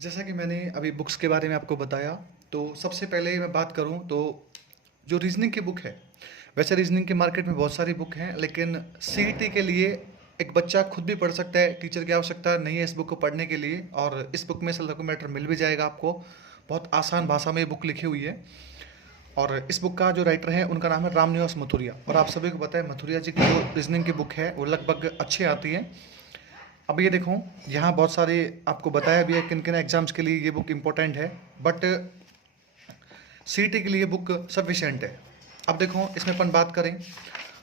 जैसा कि मैंने अभी बुक्स के बारे में आपको बताया, तो सबसे पहले मैं बात करूँ तो जो रीज़निंग की बुक है, वैसे रीज़निंग के मार्केट में बहुत सारी बुक हैं, लेकिन सीईटी के लिए एक बच्चा खुद भी पढ़ सकता है, टीचर की आवश्यकता नहीं है इस बुक को पढ़ने के लिए। और इस बुक में सबको मैटर मिल भी जाएगा आपको, बहुत आसान भाषा में ये बुक लिखी हुई है। और इस बुक का जो राइटर है उनका नाम है रामनिवास मथुरिया। और आप सभी को पता है मथुरिया जी की जो रीज़निंग की बुक है वो लगभग अच्छी आती है। अब ये देखो, यहाँ बहुत सारे आपको बताया भी है किन किन एग्जाम्स के लिए ये बुक इम्पोर्टेंट है, बट सीईटी के लिए बुक सफिशिएंट है। अब देखो, इसमें अपन बात करें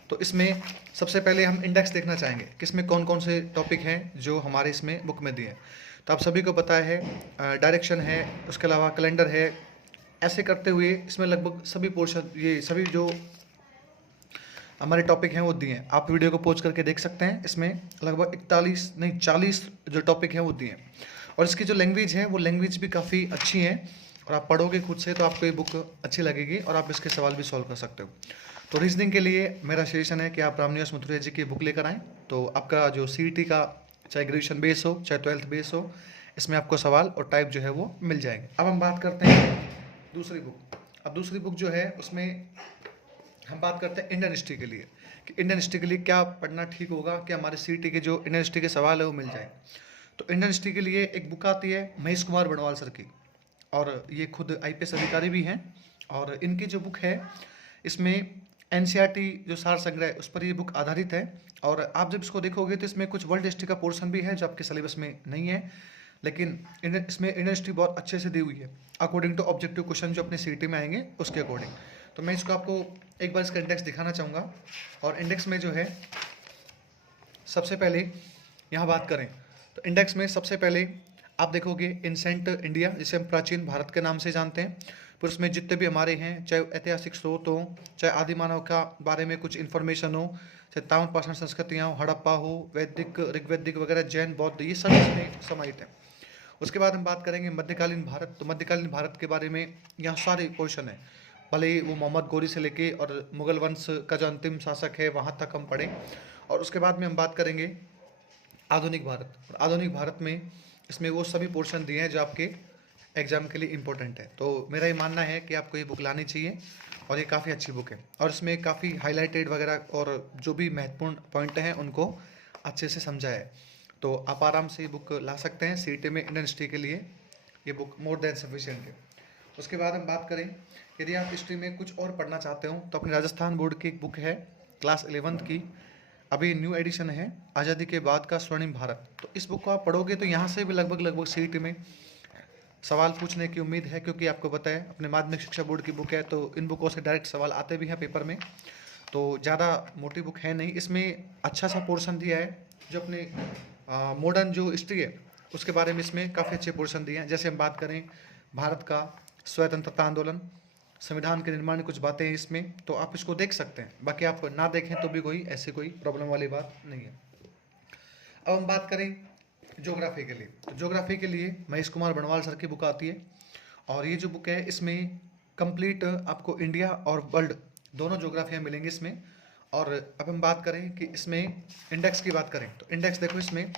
तो इसमें सबसे पहले हम इंडेक्स देखना चाहेंगे कि इसमें कौन कौन से टॉपिक हैं जो हमारे इसमें बुक में दिए हैं। तो आप सभी को पता है डायरेक्शन है, उसके अलावा कैलेंडर है। ऐसे करते हुए इसमें लगभग सभी पोर्शन, ये सभी जो हमारे टॉपिक हैं वो दिए हैं। आप वीडियो को पॉज करके देख सकते हैं। इसमें लगभग 41 नहीं 40 जो टॉपिक हैं वो दिए हैं। और इसकी जो लैंग्वेज है वो लैंग्वेज भी काफ़ी अच्छी है, और आप पढ़ोगे खुद से तो आपको ये बुक अच्छी लगेगी और आप इसके सवाल भी सॉल्व कर सकते हो। तो रीजनिंग के लिए मेरा सजेशन है कि आप रामनिवास मथुरिया जी की बुक लेकर आएँ, तो आपका जो सीईटी का चाहे ग्रेजुएशन बेस हो चाहे 12th बेस हो, इसमें आपको सवाल और टाइप जो है वो मिल जाएंगे। अब हम बात करते हैं दूसरी बुक। अब दूसरी बुक जो है उसमें हम बात करते हैं इंडियन हिस्ट्री के लिए, कि इंडियन हिस्ट्री के लिए क्या पढ़ना ठीक होगा कि हमारे सीईटी के जो इंडियन हिस्ट्री के सवाल है वो मिल जाए। तो इंडियन हिस्ट्री के लिए एक बुक आती है महेश कुमार बड़वाल सर की, और ये खुद आईपीएस अधिकारी भी हैं। और इनकी जो बुक है इसमें एनसीईआरटी जो सार संग्रह है उस पर ये बुक आधारित है। और आप जब इसको देखोगे तो इसमें कुछ वर्ल्ड हिस्ट्री का पोर्शन भी है जो आपके सिलेबस में नहीं है, लेकिन इसमें इंडियन हिस्ट्री बहुत अच्छे से दी हुई है अकॉर्डिंग टू ऑब्जेक्टिव क्वेश्चन जो अपने सीईटी में आएंगे उसके अकॉर्डिंग। तो मैं इसको आपको एक बार इसका इंडेक्स दिखाना चाहूँगा। और इंडेक्स में जो है सबसे पहले यहाँ बात करें तो इंडेक्स में सबसे पहले आप देखोगे एंसेंट इंडिया, जिसे हम प्राचीन भारत के नाम से जानते हैं। फिर उसमें जितने भी हमारे हैं, चाहे ऐतिहासिक स्रोत हो, चाहे आदि मानव का बारे में कुछ इन्फॉर्मेशन हो, चाहे ताम्रपाषाण संस्कृतियाँ हो, हड़प्पा हो, वैदिक ऋग्वैदिक वगैरह, जैन बौद्ध, ये सब इसमें समाहित है। उसके बाद हम बात करेंगे मध्यकालीन भारत। तो मध्यकालीन भारत के बारे में यहाँ सारे क्वेश्चन है, भले ही वो मोहम्मद गोरी से लेके और मुगल वंश का जो अंतिम शासक है वहाँ तक हम पढ़ें। और उसके बाद में हम बात करेंगे आधुनिक भारत। और आधुनिक भारत में इसमें वो सभी पोर्शन दिए हैं जो आपके एग्जाम के लिए इम्पोर्टेंट है। तो मेरा ये मानना है कि आपको ये बुक लानी चाहिए, और ये काफ़ी अच्छी बुक है। और इसमें काफ़ी हाईलाइटेड वगैरह और जो भी महत्वपूर्ण पॉइंट हैं उनको अच्छे से समझा है। तो आप आराम से ये बुक ला सकते हैं सीईटी में। इंडियन हिस्ट्री के लिए ये बुक मोर देन सफिशिएंट है। उसके बाद हम बात करें, यदि आप हिस्ट्री में कुछ और पढ़ना चाहते हो तो अपनी राजस्थान बोर्ड की एक बुक है क्लास 11th की, अभी न्यू एडिशन है, आज़ादी के बाद का स्वर्णिम भारत। तो इस बुक को आप पढ़ोगे तो यहाँ से भी लगभग सीईटी में सवाल पूछने की उम्मीद है, क्योंकि आपको पता है अपने माध्यमिक शिक्षा बोर्ड की बुक है तो इन बुकों से डायरेक्ट सवाल आते भी हैं पेपर में। तो ज़्यादा मोटी बुक है नहीं, इसमें अच्छा सा पोर्शन दिया है जो अपने मॉडर्न जो हिस्ट्री है उसके बारे में इसमें काफ़ी अच्छे पोर्शन दिए हैं। जैसे हम बात करें भारत का स्वतंत्रता आंदोलन, संविधान के निर्माण की कुछ बातें हैं इसमें, तो आप इसको देख सकते हैं। बाकी आप ना देखें तो भी कोई ऐसी कोई प्रॉब्लम वाली बात नहीं है। अब हम बात करें ज्योग्राफी के लिए, तो ज्योग्राफी के लिए महेश कुमार बनवाल सर की बुक आती है। और ये जो बुक है इसमें कंप्लीट आपको इंडिया और वर्ल्ड दोनों ज्योग्राफियाँ मिलेंगी इसमें। और अब हम बात करें कि इसमें इंडेक्स की बात करें तो इंडेक्स देखो, इसमें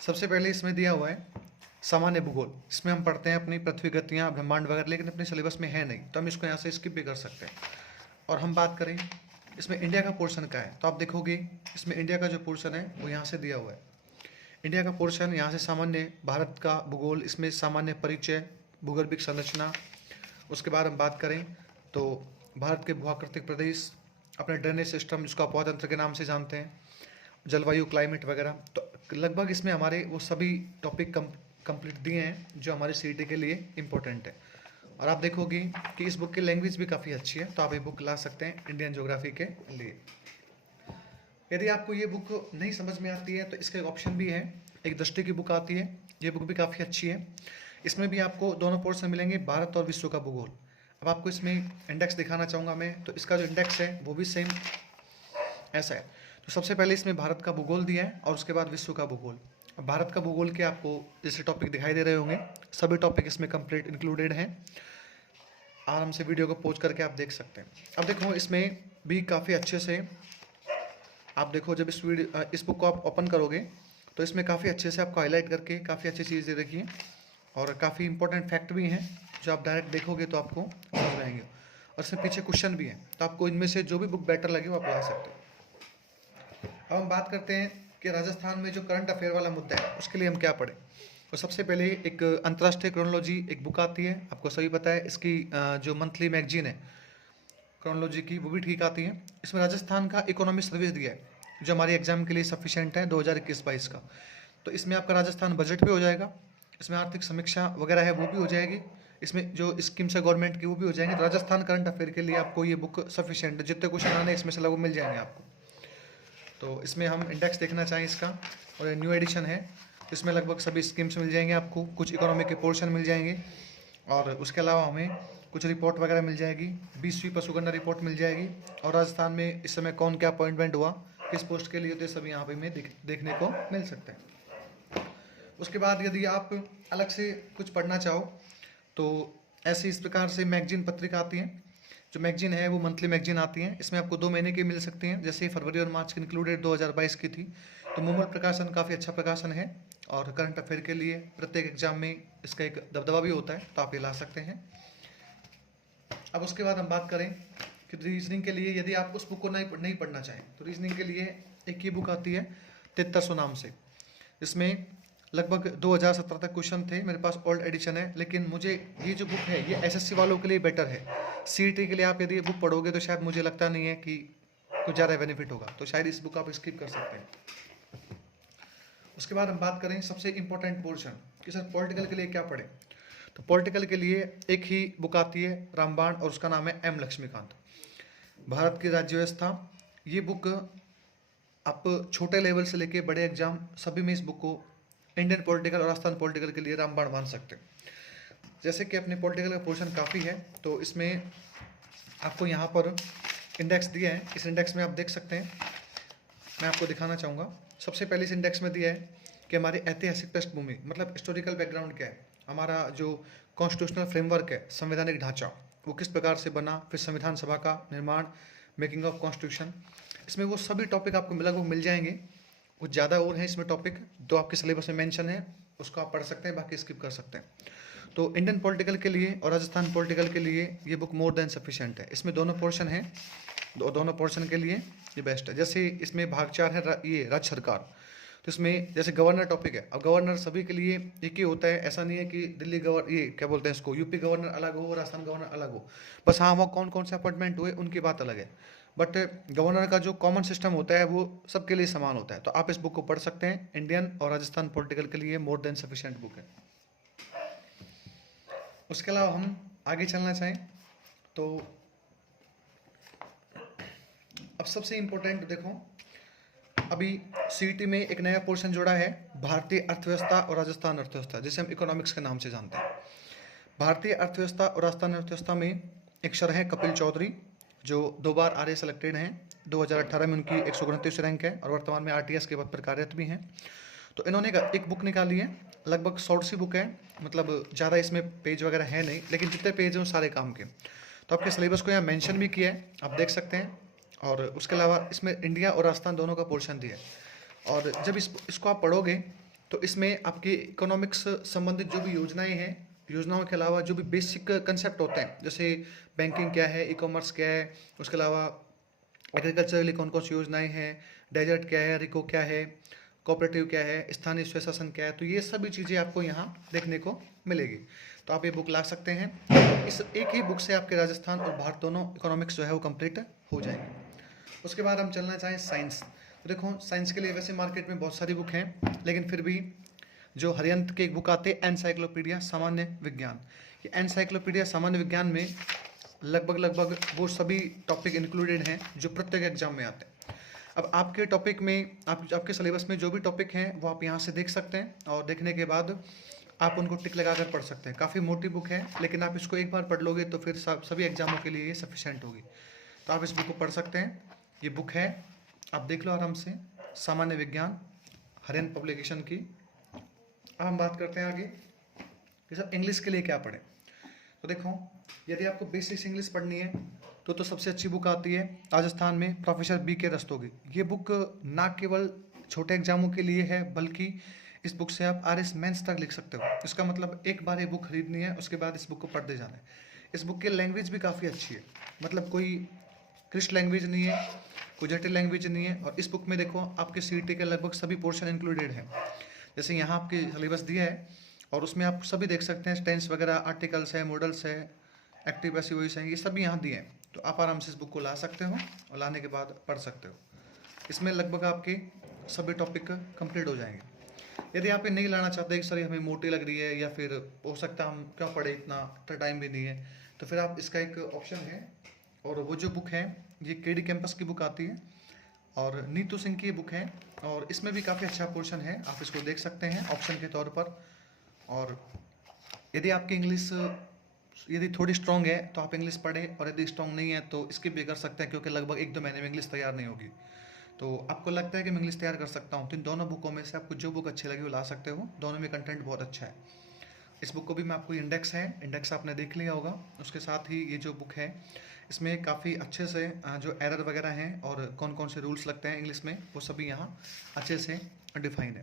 सबसे पहले इसमें दिया हुआ है सामान्य भूगोल। इसमें हम पढ़ते हैं अपनी पृथ्वी गतियाँ, ब्रह्मांड वगैरह, लेकिन अपने सिलेबस में है नहीं तो हम इसको यहाँ से स्किप भी कर सकते हैं। और हम बात करें इसमें इंडिया का पोर्शन का है, तो आप देखोगे इसमें इंडिया का जो पोर्शन है वो यहाँ से दिया हुआ है। इंडिया का पोर्शन यहाँ से सामान्य भारत का भूगोल, इसमें सामान्य परिचय, भूगर्भिक संरचना। उसके बाद हम बात करें तो भारत के भूआकृतिक प्रदेश, अपने ड्रेनेज सिस्टम जिसको आप तंत्र के नाम से जानते हैं, जलवायु, क्लाइमेट वगैरह। तो लगभग इसमें हमारे वो सभी टॉपिक कंप्लीट दिए हैं जो हमारे सीईटी के लिए इम्पोर्टेंट है। और आप देखोगे कि इस बुक की लैंग्वेज भी काफ़ी अच्छी है, तो आप ये बुक ला सकते हैं इंडियन ज्योग्राफी के लिए। यदि आपको ये बुक नहीं समझ में आती है तो इसका एक ऑप्शन भी है, एक दृष्टि की बुक आती है, ये बुक भी काफ़ी अच्छी है। इसमें भी आपको दोनों पोर्शन मिलेंगे, भारत और विश्व का भूगोल। अब आपको इसमें इंडेक्स दिखाना चाहूँगा मैं, तो इसका जो इंडेक्स है वो भी सेम ऐसा है। तो सबसे पहले इसमें भारत का भूगोल दिया है और उसके बाद विश्व का भूगोल। अब भारत का भूगोल के आपको जैसे टॉपिक दिखाई दे रहे होंगे, सभी टॉपिक इसमें कंप्लीट इंक्लूडेड हैं। आराम से वीडियो को पॉज करके आप देख सकते हैं। अब देखो इसमें भी काफ़ी अच्छे से आप देखो, जब इस बुक को आप ओपन करोगे तो इसमें काफ़ी अच्छे से आपको हाईलाइट करके काफ़ी अच्छी चीज़ दे रखी है। और काफ़ी इंपॉर्टेंट फैक्ट भी हैं जो आप डायरेक्ट देखोगे तो आपको समझ में आएंगे, और इसमें पीछे क्वेश्चन भी हैं, तो आपको इनमें से जो भी बुक बेटर लगे वो आप ला सकते हो। अब हम बात करते हैं कि राजस्थान में जो करंट अफेयर वाला मुद्दा है उसके लिए हम क्या पढ़ें। तो सबसे पहले एक अंतर्राष्ट्रीय क्रोनोलॉजी एक बुक आती है, आपको सभी पता है। इसकी जो मंथली मैगजीन है क्रोनोलॉजी की, वो भी ठीक आती है। इसमें राजस्थान का इकोनॉमी सर्विस दिया है जो हमारे एग्जाम के लिए सफिशिएंट है 2021-22 का। तो इसमें आपका राजस्थान बजट भी हो जाएगा, इसमें आर्थिक समीक्षा वगैरह है वो भी हो जाएगी, इसमें जो स्कीम्स है गवर्नमेंट की वो भी हो जाएंगी। तो राजस्थान करंट अफेयर के लिए आपको ये बुक सफिशिएंट है, जितने क्वेश्चन आने इसमें से लगभग मिल जाएंगे आपको। तो इसमें हम इंडेक्स देखना चाहें इसका, और न्यू एडिशन है, इसमें लगभग सभी स्कीम्स मिल जाएंगे आपको, कुछ इकोनॉमिक के पोर्शन मिल जाएंगे, और उसके अलावा हमें कुछ रिपोर्ट वगैरह मिल जाएगी, 20वीं पशुगणना रिपोर्ट मिल जाएगी, और राजस्थान में इस समय कौन क्या अपॉइंटमेंट हुआ किस पोस्ट के लिए, तो सभी यहाँ पे में देखने को मिल सकते हैं। उसके बाद यदि आप अलग से कुछ पढ़ना चाहो तो ऐसे इस प्रकार से मैगजीन पत्रिका आती हैं। जो मैगजीन है वो मंथली मैगजीन आती हैं, इसमें आपको 2 महीने की मिल सकती हैं, जैसे फरवरी और मार्च की इंक्लूडेड 2022 की थी। तो मूमल प्रकाशन काफ़ी अच्छा प्रकाशन है, और करंट अफेयर के लिए प्रत्येक एग्जाम में इसका एक दबदबा भी होता है, तो आप ये ला सकते हैं। अब उसके बाद हम बात करें कि रीजनिंग के लिए यदि आप उस बुक को नहीं पढ़ना चाहें तो रीजनिंग के लिए एक ये बुक आती है 7300 नाम से। इसमें लगभग 2017 तक क्वेश्चन थे, मेरे पास ओल्ड एडिशन है, लेकिन मुझे ये जो बुक है ये एसएससी वालों के लिए बेटर है। सीईटी के लिए आप यदि ये बुक पढ़ोगे तो शायद मुझे लगता नहीं है कि कुछ ज़्यादा बेनिफिट होगा, तो शायद इस बुक आप स्किप कर सकते हैं। उसके बाद हम बात करें सबसे इंपॉर्टेंट पोर्शन कि सर पॉलिटिकल के लिए क्या पढ़ें। तो पॉलिटिकल के लिए एक ही बुक आती है रामबाण, और उसका नाम है एम लक्ष्मीकांत, भारत की राज्य व्यवस्था। ये बुक आप छोटे लेवल से लेके बड़े एग्जाम सभी में इस बुक को, इंडियन पॉलिटिकल और राजस्थान पॉलिटिकल के लिए रामबाण मान सकते हैं। जैसे कि अपने पॉलिटिकल का पोर्शन काफ़ी है, तो इसमें आपको यहाँ पर इंडेक्स दिया है, इस इंडेक्स में आप देख सकते हैं, मैं आपको दिखाना चाहूँगा। सबसे पहले इस इंडेक्स में दिया है कि हमारी ऐतिहासिक पृष्ठभूमि, मतलब हिस्टोरिकल बैकग्राउंड क्या है, हमारा जो कॉन्स्टिट्यूशनल फ्रेमवर्क है, संवैधानिक ढांचा, वो किस प्रकार से बना, फिर संविधान सभा का निर्माण, मेकिंग ऑफ कॉन्स्टिट्यूशन, इसमें वो सभी टॉपिक आपको लगभग मिल जाएंगे। कुछ ज़्यादा और हैं इसमें टॉपिक, जो आपके सिलेबस में मेंशन है उसको आप पढ़ सकते हैं, बाकी स्किप कर सकते हैं। तो इंडियन पॉलिटिकल के लिए और राजस्थान पॉलिटिकल के लिए ये बुक मोर देन सफिशिएंट है। इसमें दोनों पोर्शन हैं, दोनों पोर्शन के लिए ये बेस्ट है। जैसे इसमें भाग 4 है ये राज्य सरकार, तो इसमें जैसे गवर्नर टॉपिक है। अब गवर्नर सभी के लिए एक ही होता है, ऐसा नहीं है कि दिल्ली गवर्नर, ये क्या बोलते हैं इसको, यूपी गवर्नर अलग हो, राजस्थान गवर्नर अलग हो, बस हाँ वो कौन कौन से अपॉइंटमेंट हुए उनकी बात अलग है, बट गवर्नर का जो कॉमन सिस्टम होता है वो सबके लिए समान होता है। तो आप इस बुक को पढ़ सकते हैं, इंडियन और राजस्थान पॉलिटिकल के लिए मोर देन सफिशिएंट बुक है। उसके अलावा हम आगे चलना चाहें तो अब सबसे इम्पोर्टेंट देखो, अभी सीईटी में एक नया पोर्शन जोड़ा है, भारतीय अर्थव्यवस्था और राजस्थान अर्थव्यवस्था, जिसे हम इकोनॉमिक्स के नाम से जानते हैं। भारतीय अर्थव्यवस्था और राजस्थान अर्थव्यवस्था में एक सर हैं कपिल चौधरी, जो 2 बार आरए सेलेक्टेड हैं, 2018 में उनकी 129 रैंक है, और वर्तमान में आरटीएस के पद पर कार्यरत भी हैं। तो इन्होंने एक बुक निकाली है, लगभग शॉर्ट सी बुक है, मतलब ज़्यादा इसमें पेज वगैरह है नहीं, लेकिन जितने पेज हैं वो सारे काम के। तो आपके सिलेबस को यहाँ मेंशन भी किया है, आप देख सकते हैं। और उसके अलावा इसमें इंडिया और राजस्थान दोनों का पोर्शन दिया है, और जब इसको आप पढ़ोगे तो इसमें आपके इकोनॉमिक्स संबंधित जो भी योजनाएं हैं, योजनाओं के अलावा जो भी बेसिक कंसेप्ट होते हैं, जैसे बैंकिंग क्या है, ई कॉमर्स क्या है, उसके अलावा एग्रीकल्चर के लिए कौन कौन सी योजनाएं हैं, डेजर्ट क्या है, रिको क्या है, कोऑपरेटिव क्या है, स्थानीय स्वशासन क्या है, तो ये सभी चीज़ें आपको यहाँ देखने को मिलेगी। तो आप ये बुक ला सकते हैं। इस एक ही बुक से आपके राजस्थान और भारत दोनों इकोनॉमिक्स जो है वो कंप्लीट हो जाएंगे। उसके बाद हम चलना चाहें साइंस, तो देखो साइंस के लिए वैसे मार्केट में बहुत सारी बुक हैं, लेकिन फिर भी जो हरियंत के एक बुक आते हैं एनसाइक्लोपीडिया सामान्य विज्ञान, ये एनसाइक्लोपीडिया सामान्य विज्ञान में लगभग वो सभी टॉपिक इंक्लूडेड हैं जो प्रत्येक एग्जाम में आते हैं। अब आपके टॉपिक में आपके सिलेबस में जो भी टॉपिक हैं वो आप यहाँ से देख सकते हैं, और देखने के बाद आप उनको टिक लगा कर पढ़ सकते हैं। काफ़ी मोटी बुक है, लेकिन आप इसको एक बार पढ़ लोगे तो फिर सभी एग्जामों के लिए ये सफिशेंट होगी। तो आप इस बुक को पढ़ सकते हैं, ये बुक है, आप देख लो आराम से, सामान्य विज्ञान, हरियंत पब्लिकेशन की। अब हम बात करते हैं आगे कि सर इंग्लिश के लिए क्या पढ़ें। तो देखो, यदि आपको बेसिक्स इंग्लिश पढ़नी है तो सबसे अच्छी बुक आती है राजस्थान में प्रोफेसर BK रस्तोगी। ये बुक ना केवल छोटे एग्जामों के लिए है, बल्कि इस बुक से आप RS मेंस तक लिख सकते हो। इसका मतलब एक बार ये बुक खरीदनी है, उसके बाद इस बुक को पढ़ते जाना है। इस बुक की लैंग्वेज भी काफ़ी अच्छी है, मतलब कोई क्रिश लैंग्वेज नहीं है, कोई जटिल लैंग्वेज नहीं है। और इस बुक में देखो आपके CET के लगभग सभी पोर्शन इंक्लूडेड हैं। जैसे यहाँ आपके सिलेबस दिया है और उसमें आप सभी देख सकते हैं, टेंस वगैरह, आर्टिकल्स है, मॉडल्स है, एक्टिव पैसिव वॉइस है, ये सभी यहाँ दिए हैं। तो आप आराम से इस बुक को ला सकते हो और लाने के बाद पढ़ सकते हो। इसमें लगभग आपके सभी टॉपिक कंप्लीट हो जाएंगे। यदि आप ये नहीं लाना चाहते कि सर ये हमें मोटी लग रही है, या फिर हो सकता है हम क्यों पढ़े, इतना टाइम भी नहीं है, तो फिर आप इसका एक ऑप्शन है। और वो जो बुक है ये KD कैंपस की बुक आती है और नीतू सिंह की बुक है, और इसमें भी काफ़ी अच्छा पोर्शन है, आप इसको देख सकते हैं ऑप्शन के तौर पर। और यदि आपकी इंग्लिश यदि थोड़ी स्ट्रांग है तो आप इंग्लिश पढ़ें, और यदि स्ट्रांग नहीं है तो स्किप भी कर सकते हैं, क्योंकि लगभग 1-2 महीने में इंग्लिश तैयार नहीं होगी। तो आपको लगता है कि मैं इंग्लिश तैयार कर सकता हूँ, तो इन दोनों बुकों में से आपको जो बुक अच्छी लगी वो ला सकते हो। दोनों में कंटेंट बहुत अच्छा है। इस बुक को भी मैं आपको इंडेक्स है, इंडेक्स आपने देख लिया होगा। उसके साथ ही ये जो बुक है इसमें काफ़ी अच्छे से जो एरर वगैरह हैं और कौन कौन से रूल्स लगते हैं इंग्लिश में, वो सभी यहाँ अच्छे से डिफाइन है।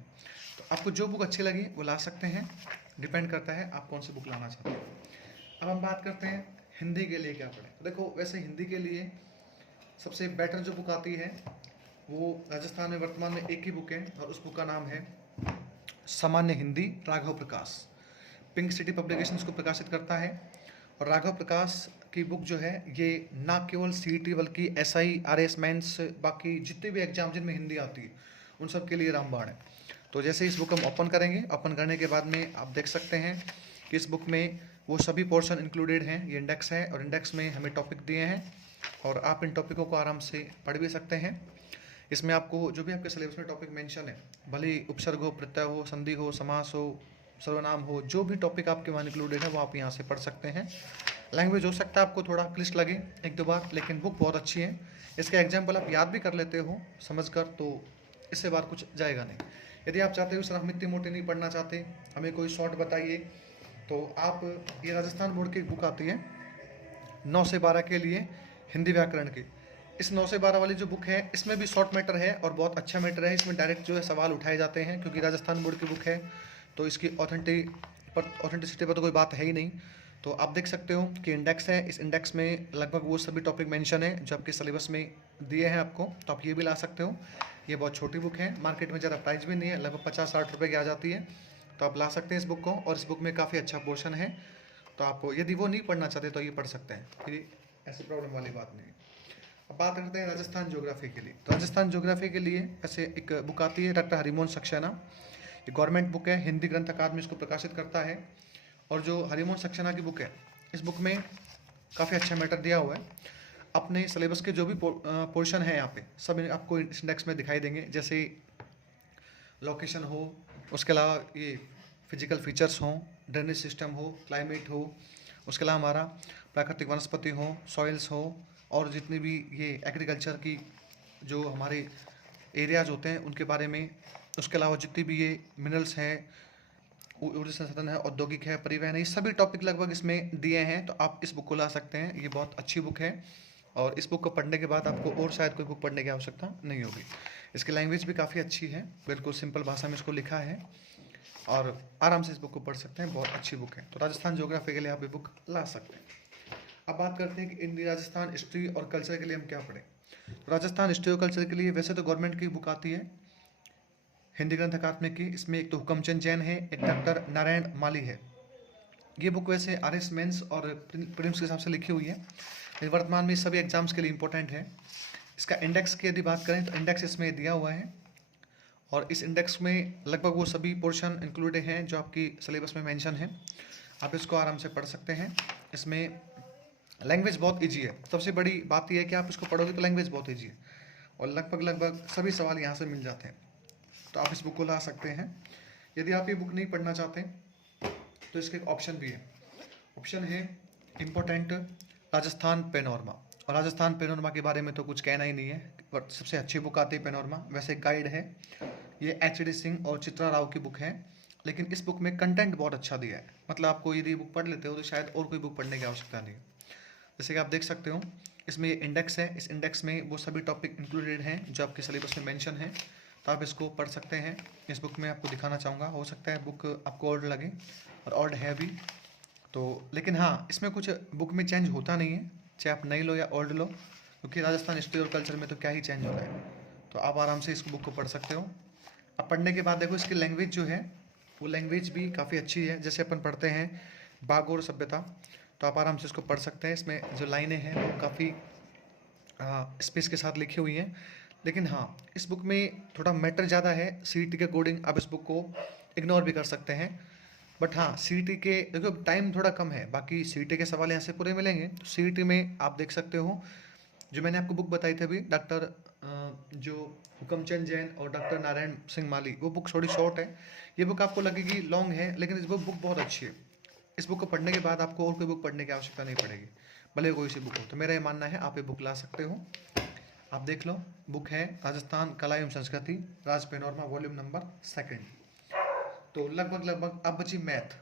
तो आपको जो बुक अच्छी लगी वो ला सकते हैं, डिपेंड करता है आप कौन सी बुक लाना चाहते हैं। अब हम बात करते हैं हिंदी के लिए क्या पढ़ें। तो देखो, वैसे हिंदी के लिए सबसे बेटर जो बुक आती है वो राजस्थान में वर्तमान में एक ही बुक है, और उस बुक का नाम है सामान्य हिंदी, राघव प्रकाश। पिंक सिटी पब्लिकेशंस को प्रकाशित करता है। और राघव प्रकाश की बुक जो है ये ना केवल CET बल्कि SI RS मेंस, बाकी जितने भी एग्जाम जिनमें हिंदी आती है उन सब के लिए रामबाण है। तो जैसे इस बुक हम ओपन करेंगे, ओपन करने के बाद में आप देख सकते हैं कि इस बुक में वो सभी पोर्शन इंक्लूडेड हैं। ये इंडेक्स है और इंडेक्स में हमें टॉपिक दिए हैं, और आप इन टॉपिकों को आराम से पढ़ भी सकते हैं। इसमें आपको जो भी आपके सिलेबस में टॉपिक मेंशन है, भले ही उपसर्ग हो, प्रत्यय हो, संधि हो, समास हो, सर्वनाम हो, जो भी टॉपिक आपके वहाँ इंक्लूडेड है वो आप यहाँ से पढ़ सकते हैं। लैंग्वेज हो सकता है आपको थोड़ा क्लिष्ट लगे 1-2 बार, लेकिन बुक बहुत अच्छी है। इसके एग्जाम्पल आप याद भी कर लेते हो समझ कर, तो इससे बार कुछ जाएगा नहीं। यदि आप चाहते हो सर हम इतनी मोटी नहीं पढ़ना चाहते, हमें कोई शॉर्ट बताइए, तो आप ये राजस्थान बोर्ड की बुक आती है 9 से 12 के लिए हिंदी व्याकरण की। इस 9 से 12 वाली जो बुक है इसमें भी शॉर्ट मैटर है और बहुत अच्छा मैटर है। इसमें डायरेक्ट जो है सवाल उठाए जाते हैं, क्योंकि राजस्थान बोर्ड की बुक है तो इसकी ऑथेंटिसिटी पर तो कोई बात है ही नहीं। तो आप देख सकते हो कि इंडेक्स है, इस इंडेक्स में लगभग वो सभी टॉपिक मेंशन है जो आपके सिलेबस में दिए हैं आपको, तो आप ये भी ला सकते हो। ये बहुत छोटी बुक है, मार्केट में ज़रा प्राइस भी नहीं है, लगभग 50-60 रुपये की आ जाती है। तो आप ला सकते हैं इस बुक को, और इस बुक में काफ़ी अच्छा पोर्शन है। तो आप यदि वो नहीं पढ़ना चाहते तो ये पढ़ सकते हैं, फिर ऐसी प्रॉब्लम वाली बात नहीं। अब बात करते हैं राजस्थान ज्योग्राफी के लिए। तो राजस्थान ज्योग्राफी के लिए ऐसे एक बुक आती है डॉक्टर हरिमोहन सक्सेना। ये गवर्नमेंट बुक है, हिंदी ग्रंथ अकादमी इसको प्रकाशित करता है। और जो हरिमोहन सक्सेना की बुक है, इस बुक में काफ़ी अच्छा मैटर दिया हुआ है। अपने सिलेबस के जो भी पोर्शन है यहाँ पे सब आपको इस इंडेक्स में दिखाई देंगे, जैसे लोकेशन हो, उसके अलावा ये फिजिकल फीचर्स हों, ड्रेनेज सिस्टम हो, क्लाइमेट हो, उसके अलावा हमारा प्राकृतिक वनस्पति हो, सॉइल्स हो, और जितनी भी ये एग्रीकल्चर की जो हमारे एरियाज होते हैं उनके बारे में, उसके अलावा जितनी भी ये मिनरल्स हैं, ऊर्जा संसाधन है, औद्योगिक है, परिवहन है, ये सभी टॉपिक लगभग इसमें दिए हैं। तो आप इस बुक को ला सकते हैं, ये बहुत अच्छी बुक है। और इस बुक को पढ़ने के बाद आपको और शायद कोई बुक पढ़ने की आवश्यकता नहीं होगी। इसकी लैंग्वेज भी काफ़ी अच्छी है, बिल्कुल सिंपल भाषा में इसको लिखा है, और आराम से इस बुक को पढ़ सकते हैं, बहुत अच्छी बुक है। तो राजस्थान ज्योग्राफी के लिए आप ये बुक ला सकते हैं। अब बात करते हैं कि इन राजस्थान हिस्ट्री और कल्चर के लिए हम क्या पढ़ें। तो राजस्थान हिस्ट्री और कल्चर के लिए वैसे तो गवर्नमेंट की बुक आती है हिंदी ग्रंथ अकादमी की। इसमें एक तो हुकमचंद जैन है, एक डॉक्टर नारायण माली है। ये बुक वैसे RS मेंस और प्रीलिम्स के हिसाब से लिखी हुई है, लेकिन वर्तमान में सभी एग्जाम्स के लिए इंपॉर्टेंट है। इसका इंडेक्स की यदि बात करें तो इंडेक्स इसमें दिया हुआ है, और इस इंडेक्स में लगभग वो सभी पोर्शन इंक्लूडेड हैं जो आपकी सिलेबस में मेंशन है। आप इसको आराम से पढ़ सकते हैं। इसमें लैंग्वेज बहुत ईजी है, सबसे बड़ी बात यह है कि आप इसको पढ़ोगे तो लैंग्वेज बहुत ईजी है, और लगभग सभी सवाल यहाँ से मिल जाते हैं। तो आप इस बुक को ला सकते हैं। यदि आप ये बुक नहीं पढ़ना चाहते तो इसके एक ऑप्शन भी है, ऑप्शन है इम्पोर्टेंट राजस्थान पेनोरमा। और राजस्थान पेनोरमा के बारे में तो कुछ कहना ही नहीं है, बट सबसे अच्छी बुक आती है पेनोरमा। वैसे गाइड है, ये HD सिंह और चित्रा राव की बुक है, लेकिन इस बुक में कंटेंट बहुत अच्छा दिया है। मतलब आपको यदि बुक पढ़ लेते हो तो शायद और कोई बुक पढ़ने की आवश्यकता नहीं है। जैसे कि आप देख सकते हो इसमें ये इंडेक्स है, इस इंडेक्स में वो सभी टॉपिक इंक्लूडेड हैं जो आपके सिलेबस में मेंशन है। तो आप इसको पढ़ सकते हैं। इस बुक में आपको दिखाना चाहूँगा, हो सकता है बुक आपको ओल्ड लगे और ओल्ड है भी तो, लेकिन हाँ इसमें कुछ बुक में चेंज होता नहीं है, चाहे आप नई लो या ओल्ड लो, क्योंकि राजस्थान हिस्ट्री और कल्चर में तो क्या ही चेंज हो रहा है। तो आप आराम से इस बुक को पढ़ सकते हो। अब पढ़ने के बाद देखो इसकी लैंग्वेज जो है वो लैंग्वेज भी काफ़ी अच्छी है। जैसे अपन पढ़ते हैं बागोर सभ्यता, तो आप आराम से इसको पढ़ सकते हैं। इसमें जो लाइनें हैं वो काफ़ी स्पेस के साथ लिखी हुई हैं। लेकिन हाँ इस बुक में थोड़ा मैटर ज़्यादा है, सीईटी के अकॉर्डिंग आप इस बुक को इग्नोर भी कर सकते हैं। बट हाँ सीईटी के देखो टाइम थोड़ा कम है, बाकी सीईटी के सवाल यहाँ से पूरे मिलेंगे। तो सीईटी में आप देख सकते हो जो मैंने आपको बुक बताई थी अभी, डॉक्टर जो हुकमचंद जैन और डॉक्टर नारायण सिंह माली, वो बुक थोड़ी शॉर्ट है। ये बुक आपको लगेगी लॉन्ग है, लेकिन इस बुक बहुत अच्छी है। इस बुक को पढ़ने के बाद आपको और कोई बुक पढ़ने की आवश्यकता नहीं पड़ेगी, भले कोई सी बुक हो। तो मेरा ये मानना है आप ये बुक ला सकते हो, आप देख लो। बुक है राजस्थान कला एवं संस्कृति, राज पेनोरमा, वॉल्यूम नंबर 2। तो लगभग अब बची मैथ।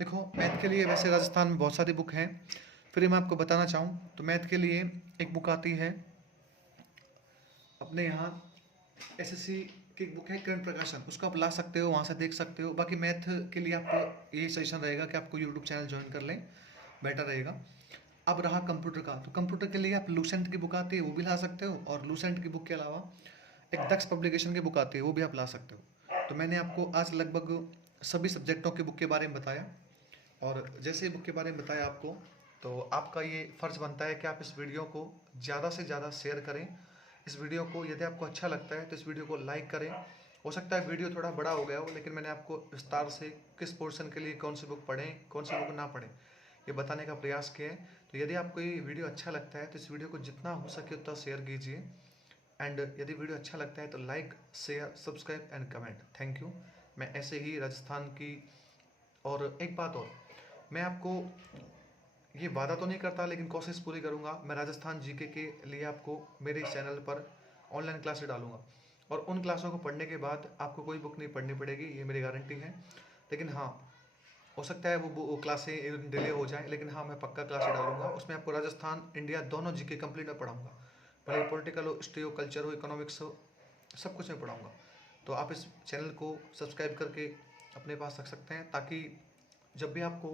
देखो मैथ के लिए वैसे राजस्थान में बहुत सारी बुक हैं, फिर मैं आपको बताना चाहूँ तो मैथ के लिए एक बुक आती है अपने यहाँ एसएससी की एक बुक है किरण प्रकाशन, उसको आप ला सकते हो, वहाँ से देख सकते हो। बाकी मैथ के लिए आपको यही सजेशन रहेगा कि आपको यूट्यूब चैनल ज्वाइन कर लें, बेटर रहेगा। अब रहा कंप्यूटर का, तो कंप्यूटर के लिए आप लूसेंट की बुक आती है वो भी ला सकते हो, और लूसेंट की बुक के अलावा एक दक्ष पब्लिकेशन की बुक आती है वो भी आप ला सकते हो। तो मैंने आपको आज लगभग सभी सब्जेक्टों की बुक के बारे में बताया, और जैसे ही बुक के बारे में बताया आपको, तो आपका ये फ़र्ज़ बनता है कि आप इस वीडियो को ज़्यादा से ज़्यादा शेयर करें। इस वीडियो को यदि आपको अच्छा लगता है तो इस वीडियो को लाइक करें। हो सकता है वीडियो थोड़ा बड़ा हो गया हो, लेकिन मैंने आपको विस्तार से किस पोर्शन के लिए कौन सी बुक पढ़ें, कौन सी बुक ना पढ़ें, ये बताने का प्रयास किया है। तो यदि आपको ये वीडियो अच्छा लगता है तो इस वीडियो को जितना हो सके उतना शेयर कीजिए। एंड यदि वीडियो अच्छा लगता है तो like, share, subscribe and comment. Thank you. मैं ऐसे ही राजस्थान की, और एक बात और, मैं आपको ये वादा तो नहीं करता लेकिन कोशिश पूरी करूंगा, मैं राजस्थान जीके के लिए आपको मेरे इस चैनल पर ऑनलाइन क्लासेस डालूंगा, और उन क्लासों को पढ़ने के बाद आपको कोई बुक नहीं पढ़नी पड़ेगी, ये मेरी गारंटी है। लेकिन हाँ हो सकता है वो क्लासें डिले हो जाए, लेकिन हाँ मैं पक्का क्लासेस डालूंगा। उसमें आपको राजस्थान इंडिया दोनों जीके कंप्लीट में पढ़ाऊंगा, भले पॉलिटिकल हो, हिस्ट्री हो, कल्चर हो, इकोनॉमिक्स हो, सब कुछ मैं पढ़ाऊंगा। तो आप इस चैनल को सब्सक्राइब करके अपने पास रख सकते हैं, ताकि जब भी आपको,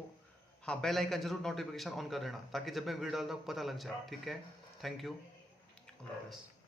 हाँ बेल आइकन जरूर नोटिफिकेशन ऑन कर लेना, ताकि जब मैं वीडियो डालता हूँ पता लग जाए। ठीक है, thank you, all the best.